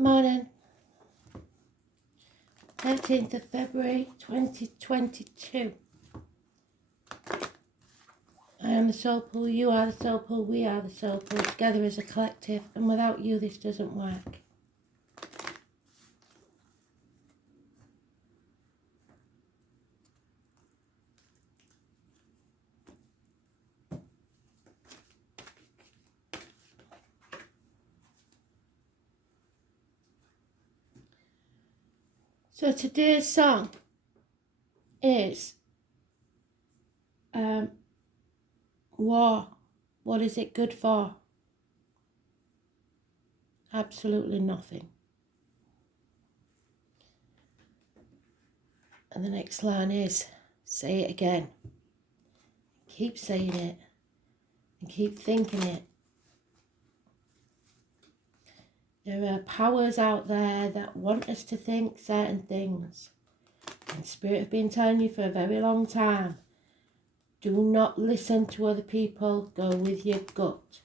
Morning, 13th of February 2022. I am the soul pool, you are the soul pool, we are the soul pool, together as a collective, and without you this doesn't work. So today's song is War. What is it good for? Absolutely nothing. And the next line is, say it again. Keep saying it and keep thinking it. There are powers out there that want us to think certain things. And Spirit have been telling you for a very long time, do not listen to other people, go with your gut.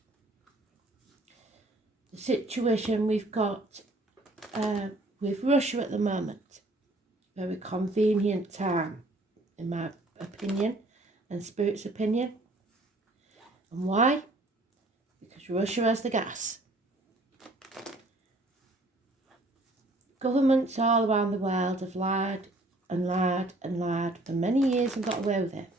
The situation we've got with Russia at the moment, very convenient time, in my opinion, and Spirit's opinion. And why? Because Russia has the gas. Governments all around the world have lied and lied and lied for many years and got away with it.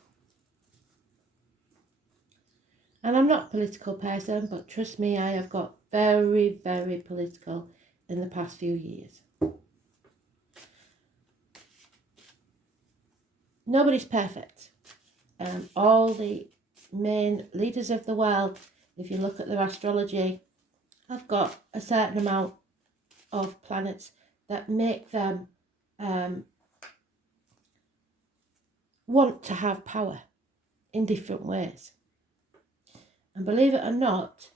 And I'm not a political person, but trust me, I have got very, very political in the past few years. Nobody's perfect. All the main leaders of the world, if you look at their astrology, have got a certain amount of planets that make them want to have power in different ways. And believe it or not,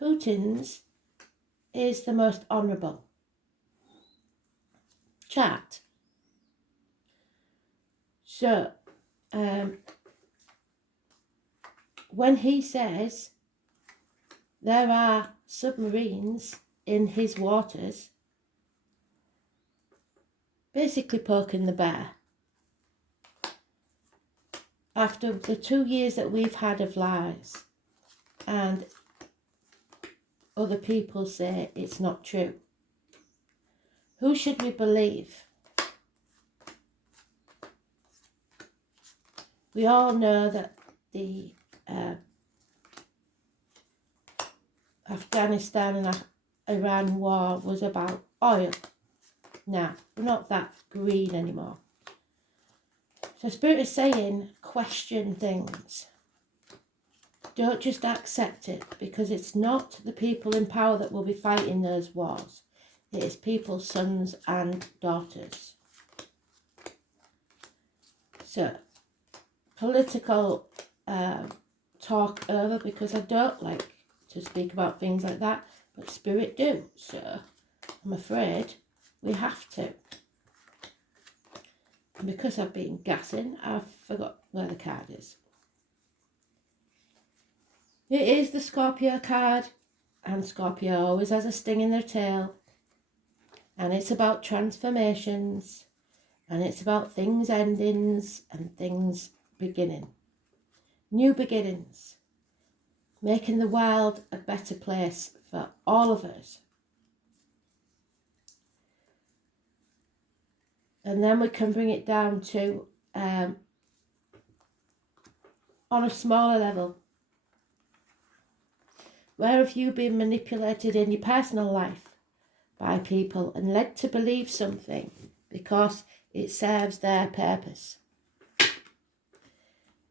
Putin's is the most honourable chart. So, when he says there are submarines in his waters, basically poking the bear. After the 2 years that we've had of lies, and other people say it's not true, who should we believe? We all know that the Afghanistan and Iran war was about oil. Now, we're not that green anymore. So Spirit is saying, question things. Don't just accept it, because it's not the people in power that will be fighting those wars. It is people's sons and daughters. So, political talk over, because I don't like to speak about things like that, but Spirit do. So, I'm afraid we have to. And because I've been gassing, I've forgot where the card is. It is the Scorpio card, and Scorpio always has a sting in their tail. And it's about transformations, and it's about things endings and things beginning. New beginnings. Making the world a better place for all of us. And then we can bring it down to, on a smaller level, where have you been manipulated in your personal life by people and led to believe something because it serves their purpose?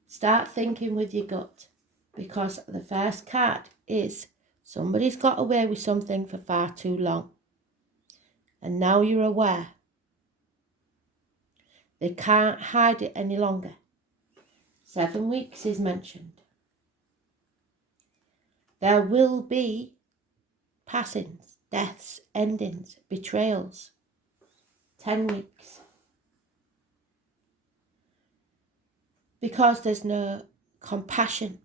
Start thinking with your gut, because the first card is somebody's got away with something for far too long. And now you're aware. They can't hide it any longer. 7 weeks is mentioned. There will be passings, deaths, endings, betrayals. 10 weeks. Because there's no compassion,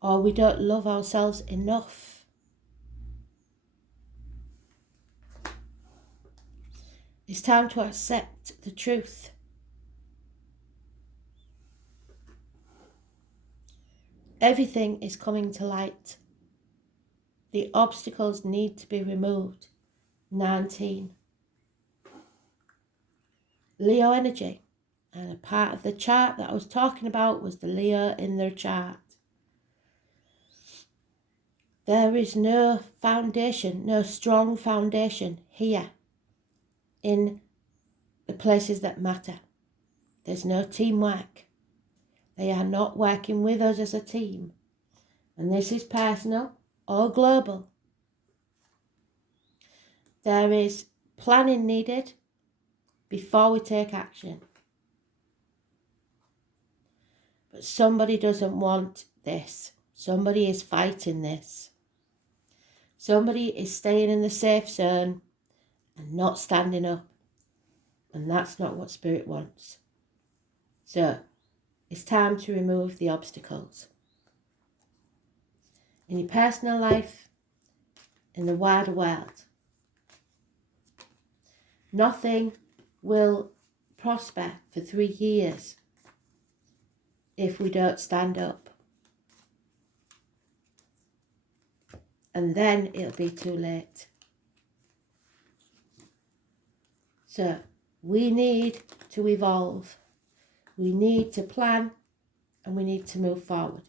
or we don't love ourselves enough. It's time to accept the truth. Everything is coming to light. The obstacles need to be removed. 19. Leo energy. And a part of the chart that I was talking about was the Leo in their chart. There is no foundation, no strong foundation here in the places that matter. There's no teamwork. They are not working with us as a team. And this is personal or global. There is planning needed before we take action. But somebody doesn't want this. Somebody is fighting this. Somebody is staying in the safe zone and not standing up. And that's not what Spirit wants. So, it's time to remove the obstacles. In your personal life, in the wider world. Nothing will prosper for 3 years if we don't stand up. And then it'll be too late. So, we need to evolve. We need to plan and we need to move forward.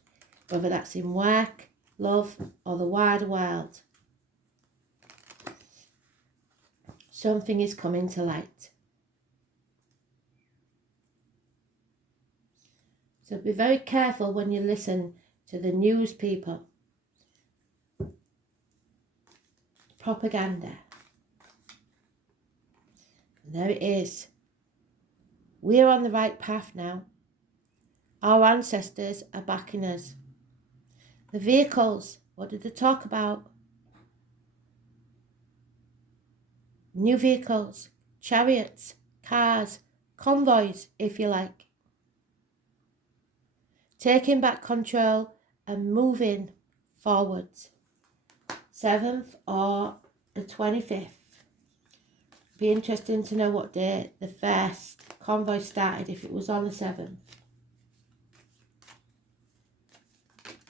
Whether that's in work, love, or the wider world. Something is coming to light. So be very careful when you listen to the news people. Propaganda. And there it is. We're on the right path now. Our ancestors are backing us. The vehicles, what did they talk about? New vehicles, chariots, cars, convoys, if you like. Taking back control and moving forwards. 7th or the 25th. Be interesting to know what day the first convoy started, if it was on the 7th.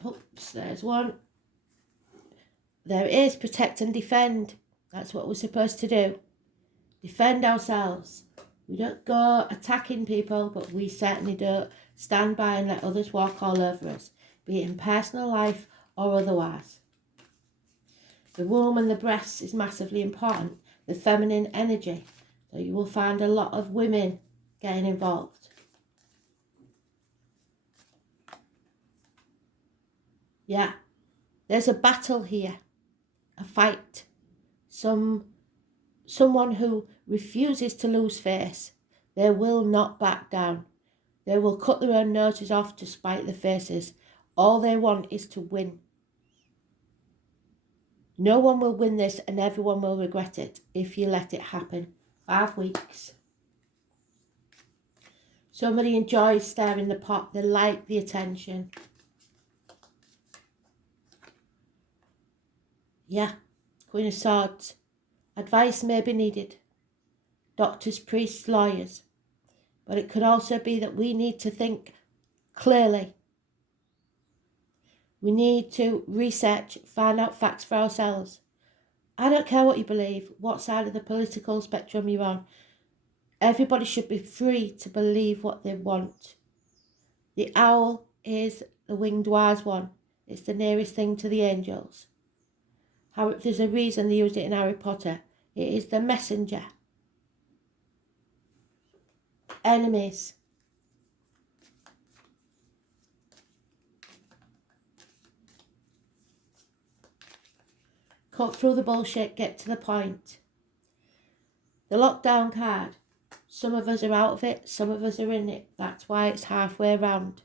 Oops, there's one. There it is, protect and defend. That's what we're supposed to do. Defend ourselves. We don't go attacking people, but we certainly don't stand by and let others walk all over us, be it in personal life or otherwise. The womb and the breasts is massively important, the feminine energy. So you will find a lot of women getting involved. Yeah, there's a battle here, a fight. Someone who refuses to lose face. They will not back down. They will cut their own noses off to spite their faces. All they want is to win. No one will win this and everyone will regret it if you let it happen. 5 weeks. Somebody enjoys stirring the pot. They like the attention. Yeah, Queen of Swords. Advice may be needed. Doctors, priests, lawyers. But it could also be that we need to think clearly. We need to research, find out facts for ourselves. I don't care what you believe, what side of the political spectrum you're on. Everybody should be free to believe what they want. The owl is the winged wise one. It's the nearest thing to the angels. There's a reason they used it in Harry Potter. It is the messenger. Enemies. Cut through the bullshit, get to the point. The lockdown card. Some of us are out of it, some of us are in it. That's why it's halfway around.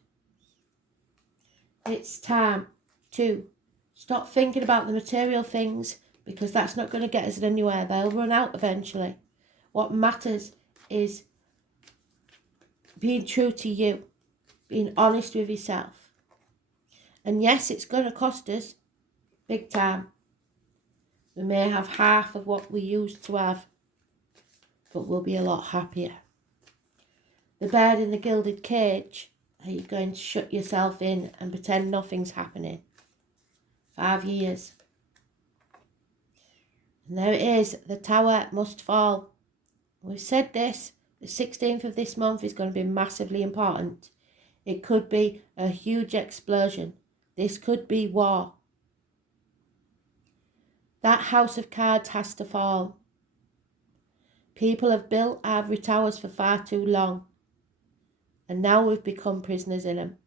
It's time to stop thinking about the material things, because that's not going to get us anywhere. They'll run out eventually. What matters is being true to you, being honest with yourself. And yes, it's going to cost us big time. We may have half of what we used to have, but will be a lot happier. The bird in the gilded cage, are you going to shut yourself in and pretend nothing's happening? 5 years. And there it is, the tower must fall. We've said this, the 16th of this month is going to be massively important. It could be a huge explosion. This could be war. That house of cards has to fall. People have built ivory towers for far too long, and now we've become prisoners in them.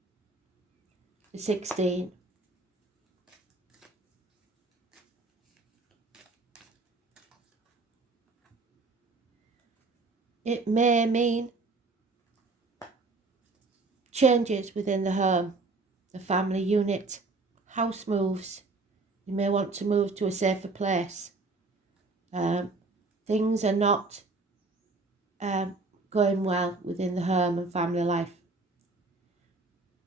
The 16. It may mean changes within the home, the family unit, house moves. You may want to move to a safer place. Things are not going well within the home and family life.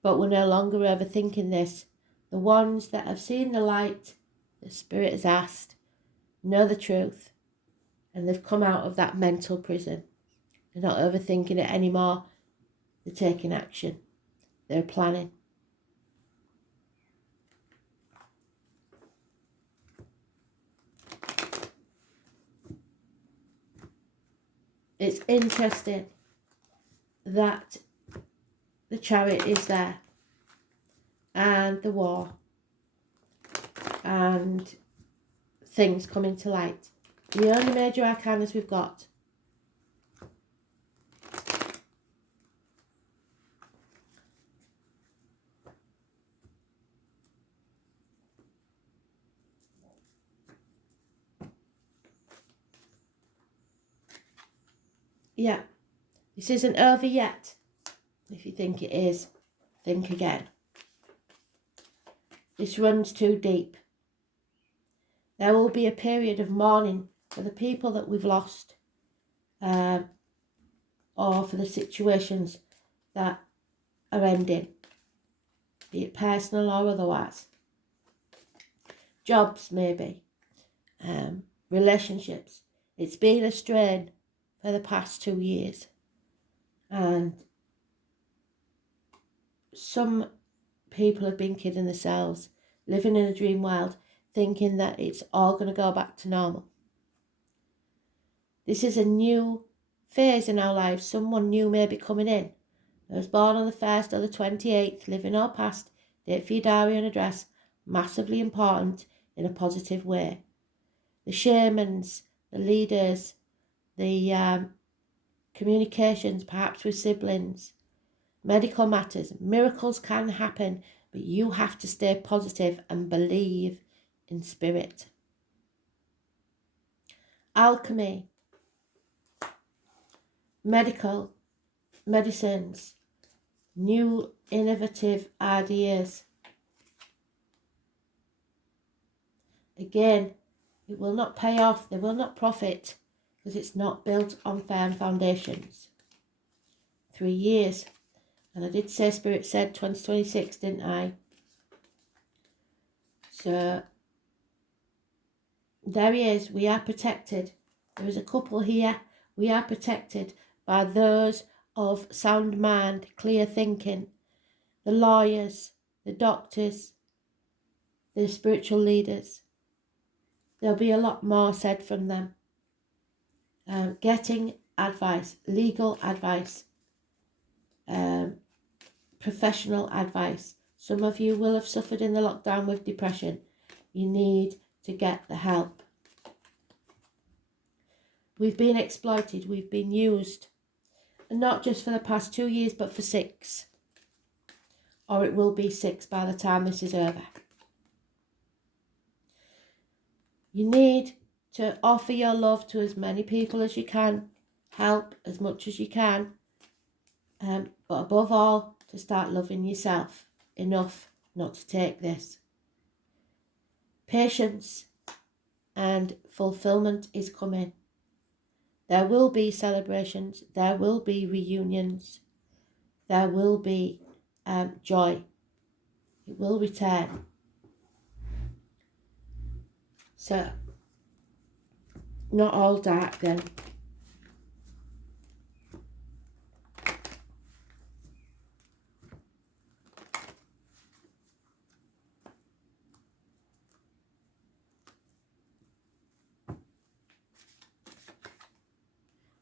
But we're no longer overthinking this. The ones that have seen the light, the Spirit has asked, know the truth, and they've come out of that mental prison. They're not overthinking it anymore. They're taking action. They're planning. It's interesting that the Chariot is there, and the war, and things coming to light. The only major arcanas we've got. Yeah, this isn't over yet. If you think it is, think again. This runs too deep. There will be a period of mourning for the people that we've lost, or for the situations that are ending, be it personal or otherwise. Jobs, maybe. Relationships. It's been a strain for the past 2 years. And some people have been kidding themselves, living in a dream world, thinking that it's all going to go back to normal. This is a new phase in our lives. Someone new may be coming in. I was born on the 1st or the 28th, living or past, date for your diary and address, massively important in a positive way. The shamans, the leaders, the communications, perhaps with siblings, medical matters, miracles can happen, but you have to stay positive and believe in spirit. Alchemy, medicines, new innovative ideas. Again, it will not pay off, they will not profit, because it's not built on firm foundations. 3 years. And I did say Spirit said 2026, didn't I? So there he is. We are protected. There is a couple here. We are protected by those of sound mind, clear thinking, the lawyers, the doctors, the spiritual leaders. There'll be a lot more said from them. Getting advice, legal advice, professional advice. Some of you will have suffered in the lockdown with depression. You need to get the help. We've been exploited, we've been used, and not just for the past 2 years, but for 6. Or it will be 6 by the time this is over. You need to offer your love to as many people as you can, help as much as you can, but above all, to start loving yourself enough not to take this. Patience and fulfillment is coming. There will be celebrations, there will be reunions, there will be joy. It will return. So, not all dark then.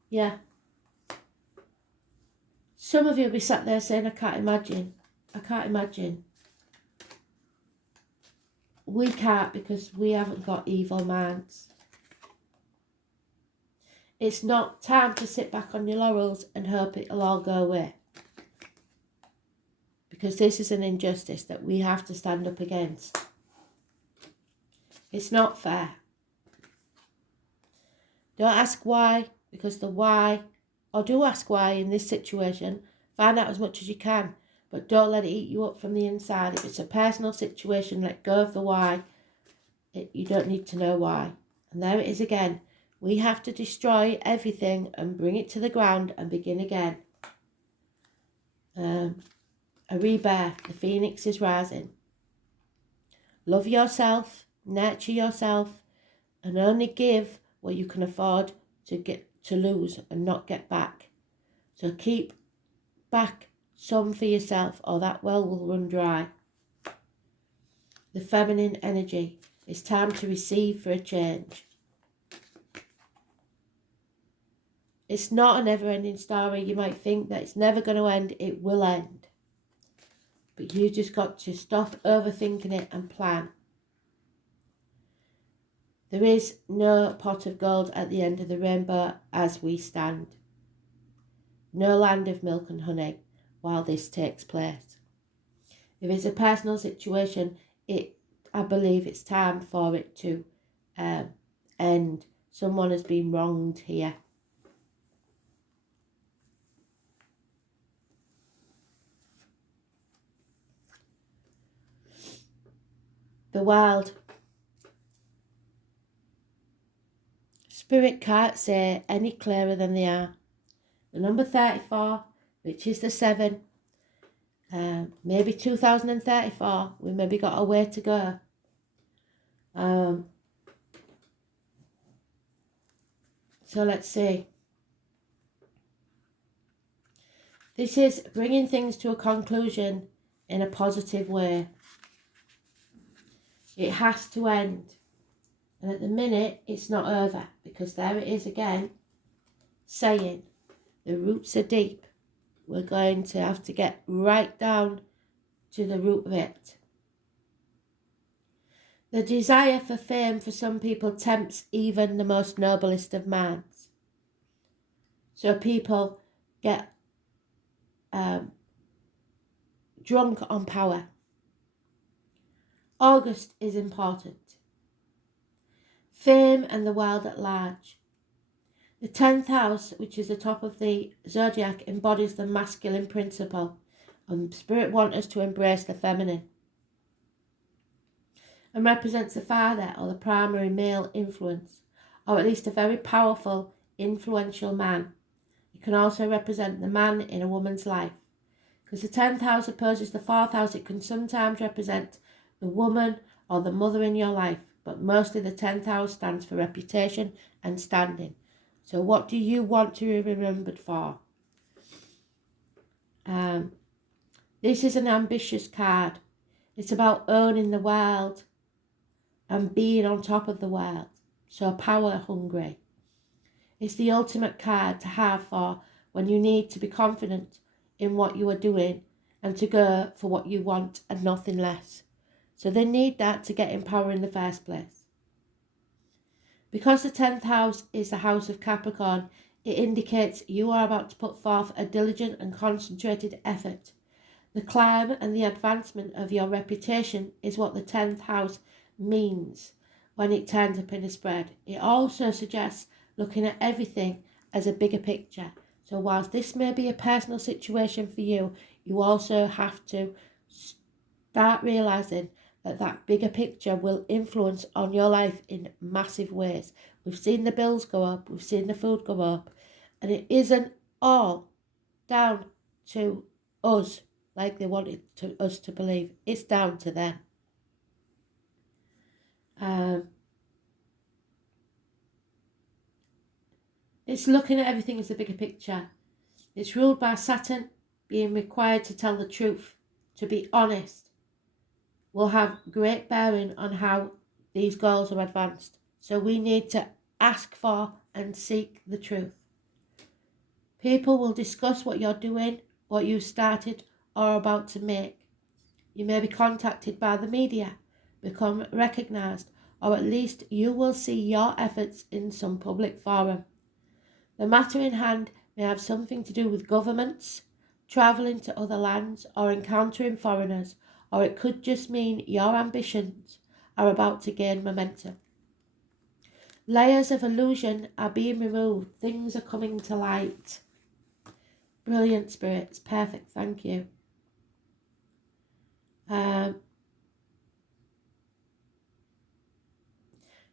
Yeah. Some of you will be sat there saying, I can't imagine. I can't imagine. We can't, because we haven't got evil minds. It's not time to sit back on your laurels and hope it'll all go away. Because this is an injustice that we have to stand up against. It's not fair. Don't ask why, because the why, or do ask why in this situation. Find out as much as you can, but don't let it eat you up from the inside. If it's a personal situation, let go of the why. You don't need to know why. And there it is again. We have to destroy everything and bring it to the ground and begin again. A rebirth. The phoenix is rising. Love yourself, nurture yourself, and only give what you can afford to lose and not get back. So keep back some for yourself, or that well will run dry. The feminine energy. It's time to receive for a change. It's not a never-ending story. You might think that it's never going to end. It will end. But you just got to stop overthinking it and plan. There is no pot of gold at the end of the rainbow as we stand. No land of milk and honey while this takes place. If it's a personal situation, I believe it's time for it to end. Someone has been wronged here. The wild. Spirit can't say any clearer than they are. The number 34, which is the 7, maybe 2034, we maybe got a way to go. So let's see. This is bringing things to a conclusion in a positive way. It has to end. And at the minute, it's not over, because there it is again, saying the roots are deep. We're going to have to get right down to the root of it. The desire for fame for some people tempts even the most noblest of minds. So people get drunk on power. August is important. Fame and the world at large. The 10th house, which is the top of the zodiac, embodies the masculine principle, and Spirit wants us to embrace the feminine, and represents the father or the primary male influence, or at least a very powerful, influential man. It can also represent the man in a woman's life. Because the 10th house opposes the 4th house, it can sometimes represent the woman or the mother in your life, but mostly the 10th house stands for reputation and standing. So what do you want to be remembered for? This is an ambitious card. It's about owning the world and being on top of the world. So power hungry. It's the ultimate card to have for when you need to be confident in what you are doing and to go for what you want and nothing less. So they need that to get in power in the first place. Because the 10th house is the house of Capricorn, it indicates you are about to put forth a diligent and concentrated effort. The climb and the advancement of your reputation is what the 10th house means when it turns up in a spread. It also suggests looking at everything as a bigger picture. So whilst this may be a personal situation for you, you also have to start realising that bigger picture will influence on your life in massive ways. We've seen the bills go up, we've seen the food go up, and it isn't all down to us like they wanted us to believe. It's down to them. It's looking at everything as a bigger picture. It's ruled by Saturn, being required to tell the truth, to be honest, will have great bearing on how these goals are advanced. So we need to ask for and seek the truth. People will discuss what you're doing, what you've started or are about to make. You may be contacted by the media, become recognised, or at least you will see your efforts in some public forum. The matter in hand may have something to do with governments, travelling to other lands, or encountering foreigners, or it could just mean your ambitions are about to gain momentum. Layers of illusion are being removed. Things are coming to light. Brilliant, spirits. Perfect. Thank you.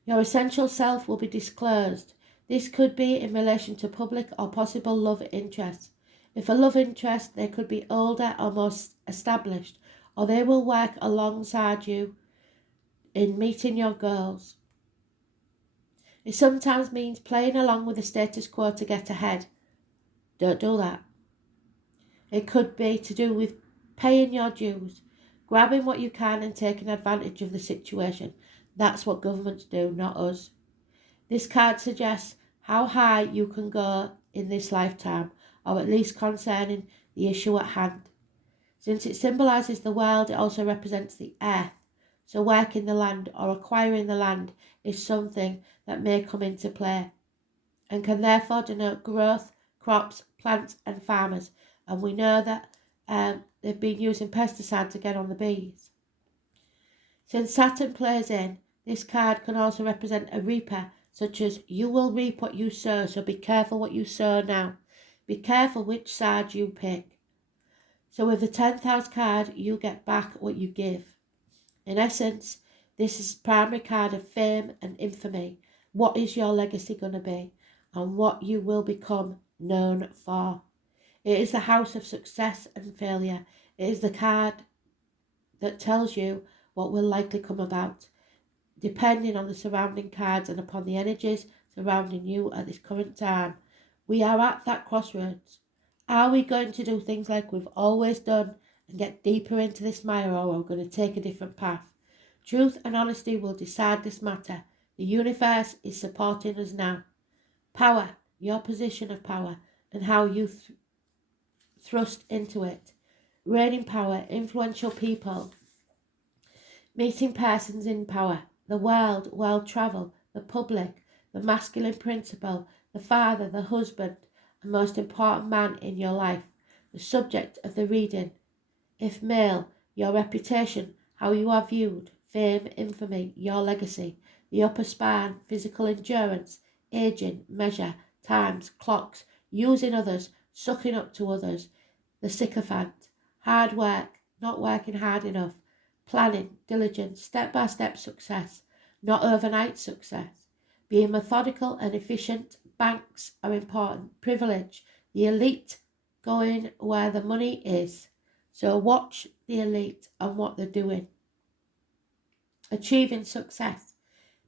Your essential self will be disclosed. This could be in relation to public or possible love interests. If a love interest, they could be older or more established, or they will work alongside you in meeting your goals. It sometimes means playing along with the status quo to get ahead. Don't do that. It could be to do with paying your dues, grabbing what you can and taking advantage of the situation. That's what governments do, not us. This card suggests how high you can go in this lifetime, or at least concerning the issue at hand. Since it symbolises the world, it also represents the earth. So working the land or acquiring the land is something that may come into play and can therefore denote growth, crops, plants and farmers. And we know that they've been using pesticide to get on the bees. Since Saturn plays in, this card can also represent a reaper, such as you will reap what you sow, so be careful what you sow now. Be careful which side you pick. So with the 10th house card, you get back what you give. In essence, this is primary card of fame and infamy. What is your legacy going to be and what you will become known for? It is the house of success and failure. It is the card that tells you what will likely come about, depending on the surrounding cards and upon the energies surrounding you at this current time. We are at that crossroads. Are we going to do things like we've always done and get deeper into this mire, or are we going to take a different path? Truth and honesty will decide this matter. The universe is supporting us now. Power, your position of power and how you thrust into it. Reigning power, influential people, meeting persons in power, the world travel, the public, the masculine principle, the father, the husband, and most important man in your life, the subject of the reading. If male, your reputation, how you are viewed, fame, infamy, your legacy, the upper span, physical endurance, aging, measure, times, clocks, using others, sucking up to others, the sycophant, hard work, not working hard enough, planning, diligence, step-by-step success, not overnight success, being methodical and efficient. Banks are important, privilege, the elite going where the money is. So watch the elite and what they're doing. Achieving success,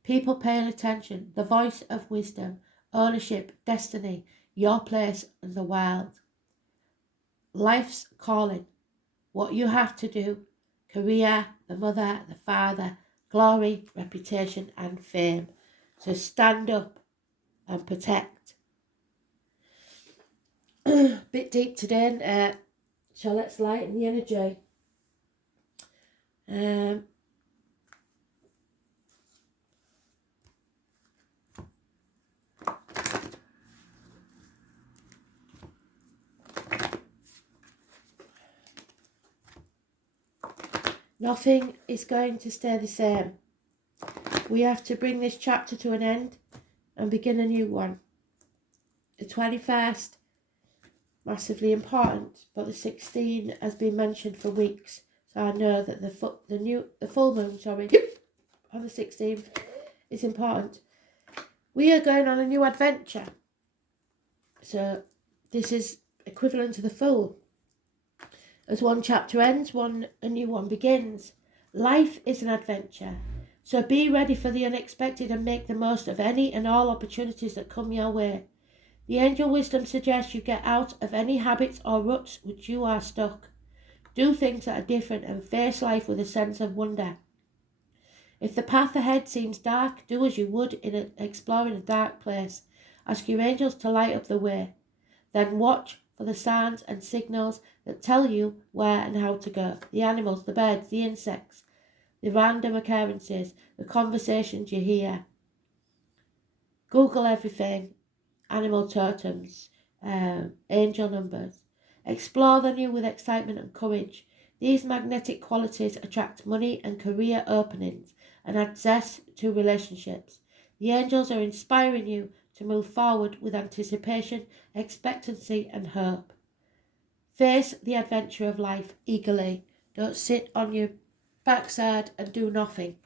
people paying attention, the voice of wisdom, ownership, destiny, your place in the world. Life's calling, what you have to do, career, the mother, the father, glory, reputation and fame. So stand up and protect. Bit deep today, so let's lighten the energy. Nothing is going to stay the same. We have to bring this chapter to an end and begin a new one. The 21st, massively important, but the 16 has been mentioned for weeks. So I know that the full moon, on the 16th is important. We are going on a new adventure. So this is equivalent to the Fool. As one chapter ends, a new one begins. Life is an adventure. So be ready for the unexpected and make the most of any and all opportunities that come your way. The angel wisdom suggests you get out of any habits or ruts which you are stuck. Do things that are different and face life with a sense of wonder. If the path ahead seems dark, do as you would in exploring a dark place. Ask your angels to light up the way. Then watch for the signs and signals that tell you where and how to go. The animals, the birds, the insects, the random occurrences, the conversations you hear. Google everything, animal totems, angel numbers. Explore the new with excitement and courage. These magnetic qualities attract money and career openings and access to relationships. The angels are inspiring you to move forward with anticipation, expectancy and hope. Face the adventure of life eagerly. Don't sit on your backside and do nothing.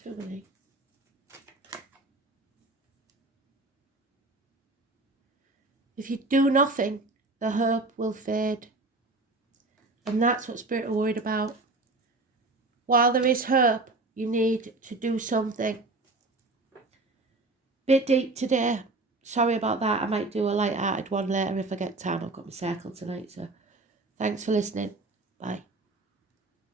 Truly. If you do nothing, the hope will fade. And that's what Spirit are worried about. While there is hope, you need to do something. Bit deep today. Sorry about that. I might do a light-hearted one later if I get time. I've got my circle tonight, so thanks for listening. Bye.